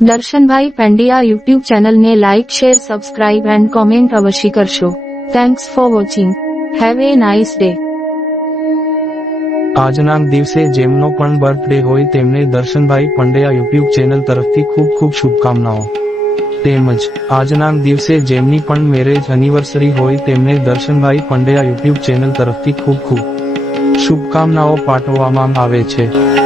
Darshanbhai Pandya YouTube ચેનલને like share subscribe and comment અવશ્ય કરશો. Thanks for watching. Have a nice day. આજના દિવસે જેમનો પણ બર્થડે હોય તેમને દર્શનભાઈ પંડ્યા યુટ્યુબ ચેનલ તરફથી ખૂબ ખૂબ શુભકામનાઓ. તેમજ આજના દિવસે જેમની પણ મેરેજ એનિવર્સરી હોય તેમને દર્શનભાઈ પંડ્યા યુટ્યુબ ચેનલ તરફથી ખૂબ ખૂબ શુભકામનાઓ પાઠવવામાં આવે છે.